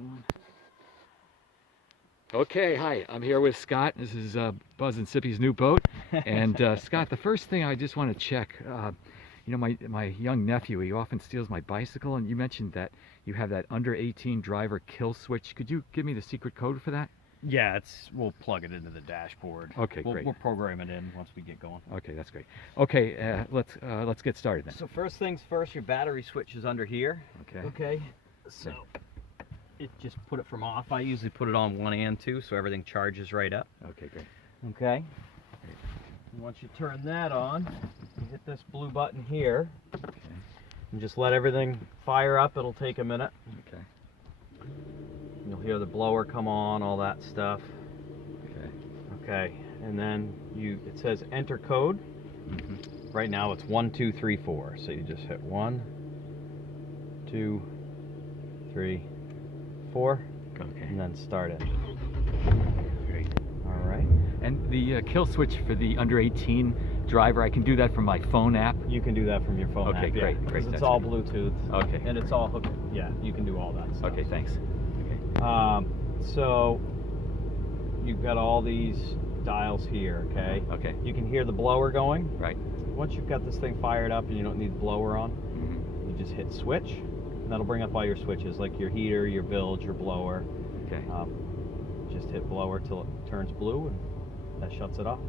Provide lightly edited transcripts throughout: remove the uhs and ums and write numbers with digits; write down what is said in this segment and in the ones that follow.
on. Okay, hi. I'm here with Scott. This is Buzz and Sippy's new boat. And Scott, the first thing I just want to check, you know, my young nephew, he often steals my bicycle, and you mentioned that you have that under 18 driver kill switch. Could you give me the secret code for that? Yeah, we'll plug it into the dashboard. Okay, great. We'll program it in once we get going. Okay, that's great. Okay, let's get started then. So first things first, your battery switch is under here. Okay. Okay. So just put it from off. I usually put it on 1 and 2 so everything charges right up. Okay, great. Okay. And once you turn that on, you hit this blue button here. Okay. And just let everything fire up. It'll take a minute. Okay. You'll hear the blower come on, all that stuff. Okay. Okay. And then it says enter code. Mm-hmm. Right now it's 1, 2, 3, 4. So you just hit 1, 2, 3, 4. Okay. And then start it. Great. All right. And the kill switch for the under 18 driver, I can do that from my phone app? You can do that from your phone app. Okay, great, Yeah, great. it's That's all great. Bluetooth. Okay. And it's all hooked. Yeah, you can do all that stuff. Okay, thanks. Okay. So you've got all these dials here, okay? Okay. You can hear the blower going. Right. Once you've got this thing fired up and you don't need the blower on, Mm-hmm. you just hit switch, and that'll bring up all your switches, like your heater, your bilge, your blower. Okay. Just hit blower till it turns blue, and that shuts it off.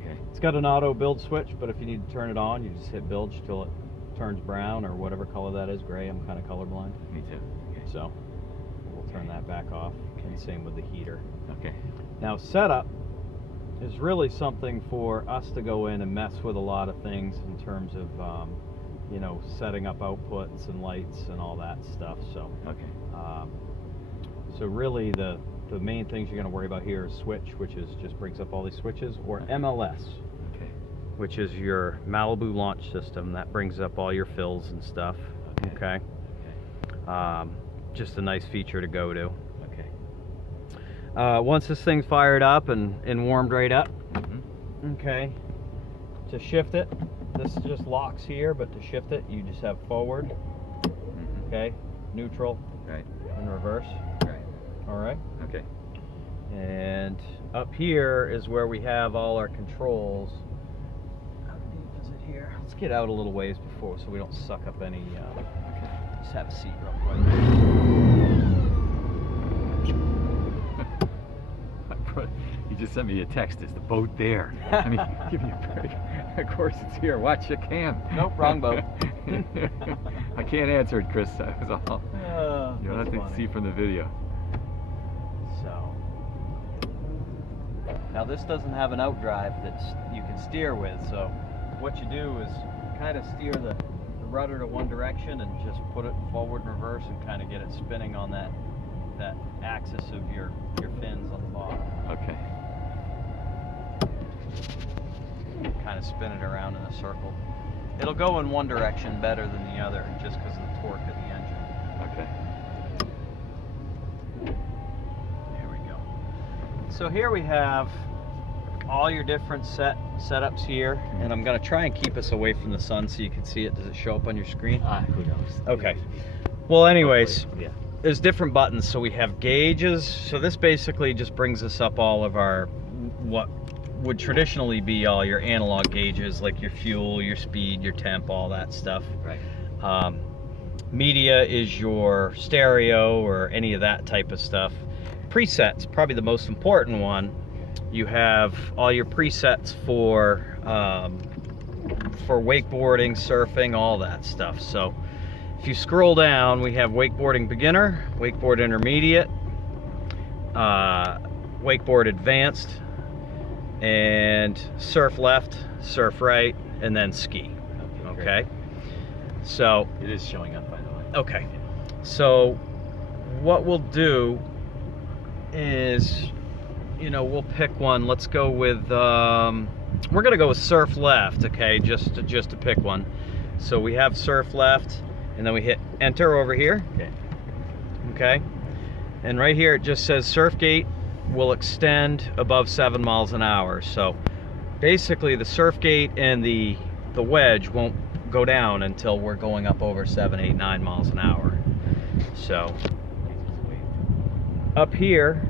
Okay. It's got an auto build switch, but if you need to turn it on, you just hit bilge till it turns brown or whatever color that is. Gray, I'm kind of colorblind. Me too. Okay. So we'll turn that back off, and same with the heater. Okay. Now setup is really something for us to go in and mess with a lot of things in terms of you know, setting up outputs and lights and all that stuff. So Okay. so really the main things you're going to worry about here is switch, which is just brings up all these switches, or MLS, Okay. which is your Malibu launch system that brings up all your fills and stuff. Okay. Okay. Just a nice feature to go to. Okay. Once this thing's fired up and warmed right up, Mm-hmm. okay, to shift it, this just locks here, but to shift it, you just have forward, Mm-hmm. okay, neutral, Right. and reverse. Right. All right. Okay. And up here is where we have all our controls. How deep is it here? Let's get out a little ways before so we don't suck up any. Just have a seat real quick. You just sent me a text. Is the boat there? I mean, give me a break. Of course it's here. Watch your cam. Nope, wrong boat. I can't answer it, Chris. That was all. You'll have That's to funny. see from the video. So now this doesn't have an outdrive that you can steer with. So what you do is kind of steer the rudder to one direction and just put it forward and reverse and kind of get it spinning on that axis of your fins on the bottom. Okay. Kind of spin it around in a circle. It'll go in one direction better than the other just because of the torque of the engine. Okay. There we go. So here we have all your different setups here, and I'm going to try and keep us away from the sun so you can see it. Does it show up on your screen? Who knows? Okay. Well, anyways, Hopefully, yeah. there's different buttons. So we have gauges. So this basically just brings us up all of our what would traditionally be all your analog gauges, like your fuel, your speed, your temp, all that stuff. Right. Media is your stereo or any of that type of stuff. Presets, probably the most important one. You have all your presets for wakeboarding, surfing, all that stuff. So if you scroll down, we have wakeboarding beginner, wakeboard intermediate, wakeboard advanced, and surf left, surf right, and then ski. Okay. So It is showing up, by the way. okay, so what we'll do is, you know, we'll pick one. Let's go with we're gonna go with surf left, okay, just to pick one. So we have surf left, and then we hit enter over here. Okay, and right here it just says surf gate will extend above 7 miles an hour. So basically the surf gate and the wedge won't go down until we're going up over 7, 8, 9 miles an hour. So Up here,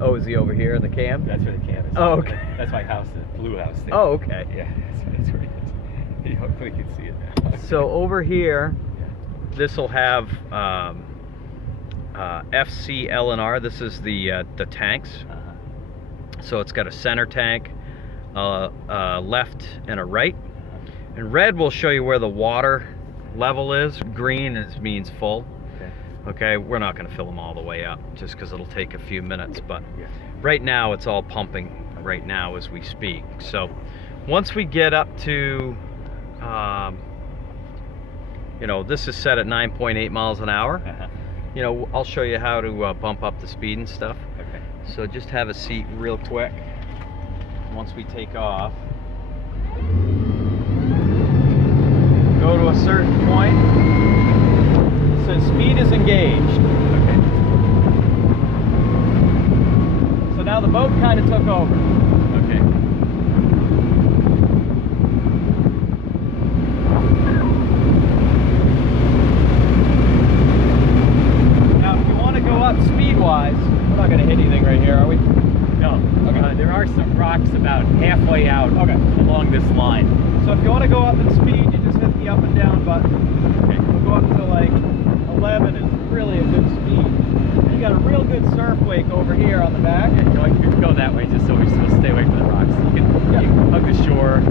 is he over here in the cam? That's where the cam is. Oh, okay. That's my house, the blue house there. Oh, okay. Yeah, that's where it is. You hopefully can see it now. So over here, Yeah. this will have FC LNR. This is the tanks. Uh-huh. So it's got a center tank, left and a right. And red will show you where the water level is. Green means full. Okay. Okay, we're not going to fill them all the way up just because it'll take a few minutes. But Yeah. right now it's all pumping right now as we speak. So once we get up to, this is set at 9.8 miles an hour. Uh-huh. I'll show you how to bump up the speed and stuff. Okay. So just have a seat real quick. Once we take off, go to a certain point. So speed is engaged. Okay. So now the boat kind of took over. Okay. Now if you want to go up speed-wise, we're not going to hit anything right here, are we? No. Okay. There are some rocks about halfway out along this line. So if you want to go up in speed, you just hit the up and down button. Okay. We'll go up to like 11 is really a good speed. You got a real good surf wake over here on the back. Yeah, you can go that way just so we still stay away from the rocks. You can hug the shore,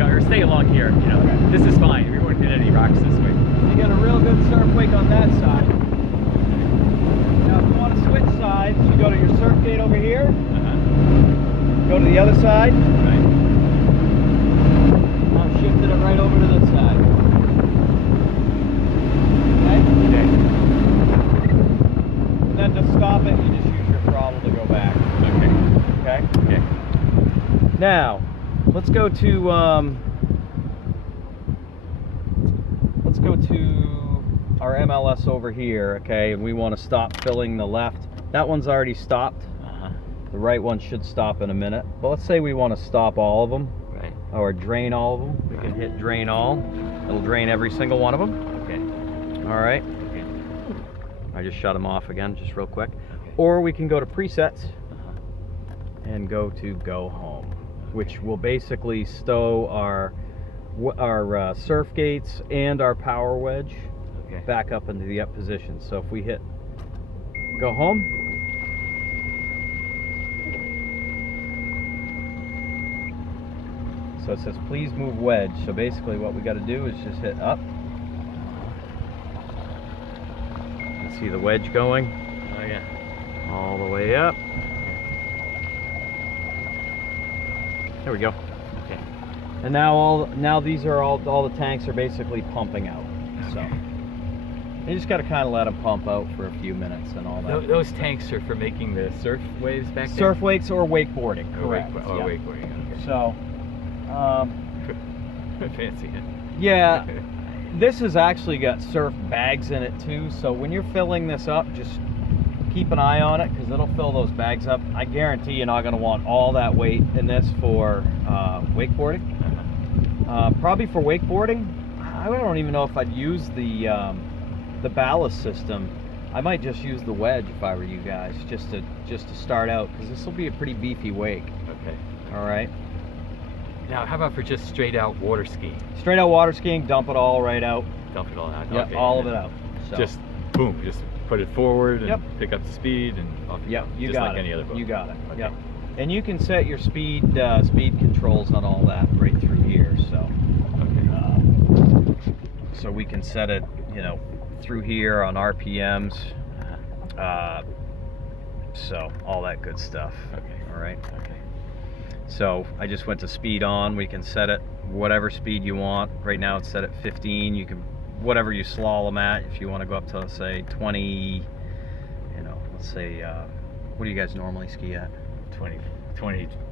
or stay along here. Okay. This is fine. We won't hit any rocks this way. You got a real good surf wake on that side. Now if you want to switch sides, you go to your surf gate over here, Uh-huh. go to the other side. Right. I've shifted it right over to this side. Okay? Okay. And then to stop it, you just use your throttle to go back. Okay. Okay? Okay. Now, let's go to our MLS over here, okay? And we want to stop filling the left. That one's already stopped. Uh-huh. The right one should stop in a minute. But let's say we want to stop all of them, Right. or drain all of them. We can hit drain all. It'll drain every single one of them. Okay. All right. Okay. I just shut them off again, just real quick. Okay. Or we can go to presets Uh-huh. and go to go home, which will basically stow our surf gates and our power wedge Okay. back up into the up position. So if we hit go home, so it says please move wedge. So basically what we got to do is just hit up. You can see the wedge going Oh yeah. all the way up. There we go. Okay. And now these are all the tanks are basically pumping out. So Okay. you just got to kind of let them pump out for a few minutes and all that. Those tanks are for making the surf waves back there? Surf wakes or wakeboarding, Or correct? Or yeah. wakeboarding. Okay. So, Fancy it. yeah, this has actually got surf bags in it too. So when you're filling this up, just keep an eye on it because it'll fill those bags up. I guarantee you're not going to want all that weight in this for wakeboarding. Probably for wakeboarding, I don't even know if I'd use the ballast system. I might just use the wedge if I were you guys, just to start out, because this will be a pretty beefy wake. Okay. All right. Now, how about for just straight out water skiing? Straight out water skiing, dump it all right out. Dump it all out. Yeah, Okay. all of it out. So. Just boom, just put it forward and Yep. pick up the speed and off you Yep, go. you Just got like it. any other boat. You got it. Okay. Yep. And you can set your speed controls on all that right through here. So. Okay. So we can set it, through here on RPMs. So all that good stuff. Okay. All right. Okay. So I just went to speed on. We can set it whatever speed you want. Right now it's set at 15. You can whatever you slalom at. If you want to go up to say 20, let's say what do you guys normally ski at? 20,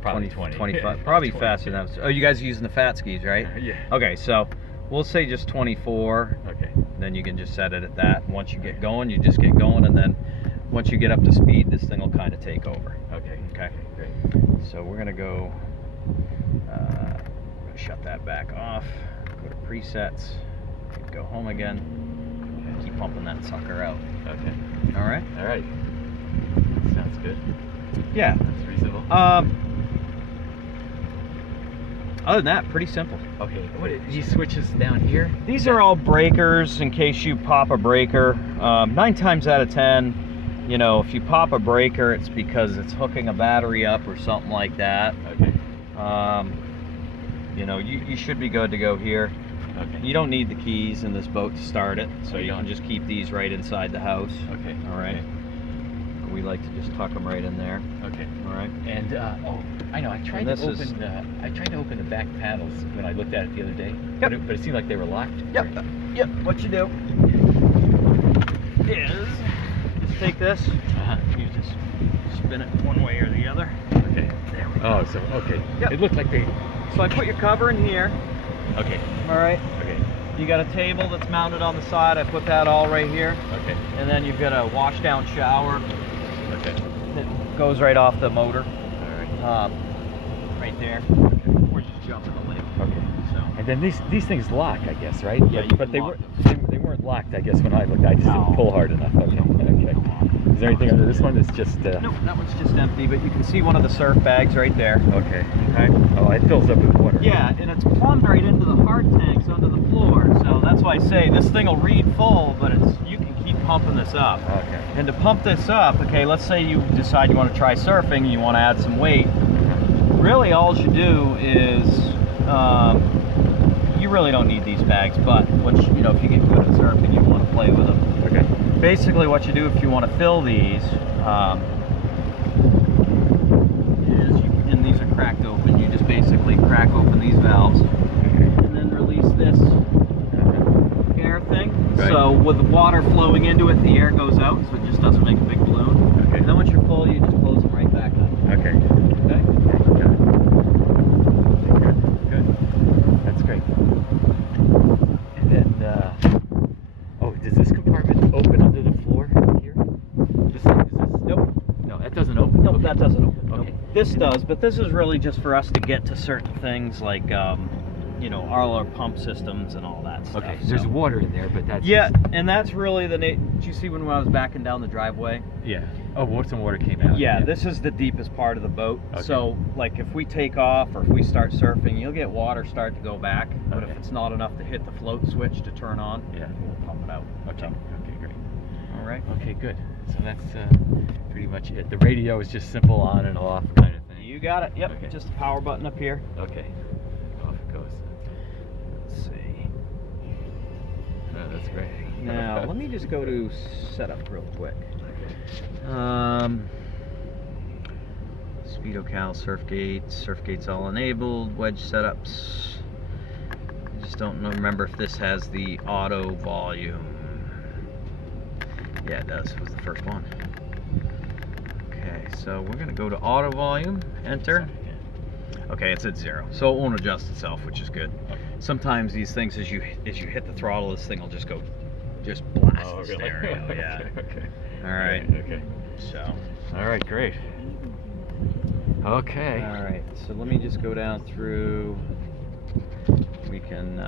probably 20. 25. Probably 20. faster than that. Oh, you guys are using the fat skis, right? Yeah. Okay, so we'll say just 24. Okay. Then you can just set it at that. Once you get going, you just get going, and then once you get up to speed, this thing will kind of take over. Okay. Okay. Great. So we're gonna go. Shut that back off. Go to presets. Go home again. Keep pumping that sucker out. Okay. All right. All right. good. Yeah. That's reasonable. Other than that, pretty simple. Okay. What are these switches down here? These are all breakers in case you pop a breaker. 9 times out of 10, you know, if you pop a breaker, it's because it's hooking a battery up or something like that. Okay. You know, you should be good to go here. Okay. You don't need the keys in this boat to start it, so Oh, you you can don't? just keep these right inside the house. Okay. All right. We like to just tuck them right in there. Okay. All right. And oh, I know. I tried And to this is- open. I tried to open the back panels when I looked at it the other day. But it seemed like they were locked. Yep. Yep. What you do is just take this. Uh-huh. You just spin it one way or the other. Okay. There we go. Oh, so okay. Yep. It looked like they. So I put your cover in here. Okay. All right. Okay. You got a table that's mounted on the side. I put that all right here. Okay. And then you've got a wash down shower Okay. that goes right off the motor. All right. Right there. Or just jump in the lid. Okay. So. And then these things lock, I guess, right? Yeah, But, you but can they lock weren't they weren't locked, I guess, when I looked. I just No. didn't pull hard enough. Okay. Okay. Is there anything under this one? It's just. Nope, that one's just empty, but you can see one of the surf bags right there. Okay. Okay. Oh, it fills up with water. Yeah, and it's plumbed right into the hard tanks under the floor. So that's why I say this thing will read full, but you can keep pumping this up. Okay. And to pump this up, okay, let's say you decide you want to try surfing and you want to add some weight. Really, all you do is you really don't need these bags, but you know, if you get good at surfing, you want to play with them. Okay. Basically, what you do if you want to fill these and these are cracked open. You just basically crack open these valves and then release this air thing. Right. So with the water flowing into it, the air goes out, so it just doesn't make a big balloon. Okay. And then once you're full, you just close them right back up. Okay. Okay. Good. That's great. And then, oh, does this compartment open under the floor here? This does this? Nope. No, that doesn't open. Nope, Okay. that doesn't open. Nope. Okay. This does, but this is really just for us to get to certain things like, you know, all our pump systems and all that stuff. Okay. There's so. water in there, but that's. Yeah, and that's really did you see when I was backing down the driveway? Yeah. Oh, some water came out. Yeah, this is the deepest part of the boat. Okay. So, like, if we take off or if we start surfing, you'll get water start to go back. But Okay. if it's not enough to hit the float switch to turn on, Yeah. we'll pump it out. Okay. So, Okay, great. all right. Okay, good. So that's pretty much it. The radio is just simple on and off kind of thing. You got it. Yep. Okay. Just a power button up here. Okay. Off it goes. Let's see. Oh, that's great. Now, let me just go to setup real quick. SpeedoCal, Surfgate's all enabled, wedge setups. I just don't remember if this has the auto volume. Yeah, it does. It was the first one. Okay, so we're gonna go to auto volume, enter. Okay, it's at 0, so it won't adjust itself, which is good. Okay. Sometimes these things, as you hit the throttle, this thing will just blast Oh, the really? stereo. Yeah. Okay. All right. Okay. So. All right, great. Okay. All right. So let me just go down through. We can,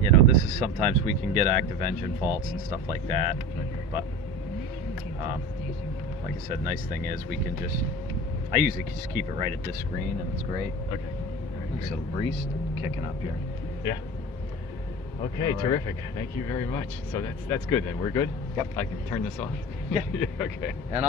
you know, this is sometimes we can get active engine faults and stuff like that. But, like I said, nice thing is we can I usually just keep it right at this screen, and it's great. Okay. All right, So the breeze kicking up here. Yeah. Okay, All right. terrific. Thank you very much. So that's good then. We're good? Yep. I can turn this off? Yeah. Okay. And I'll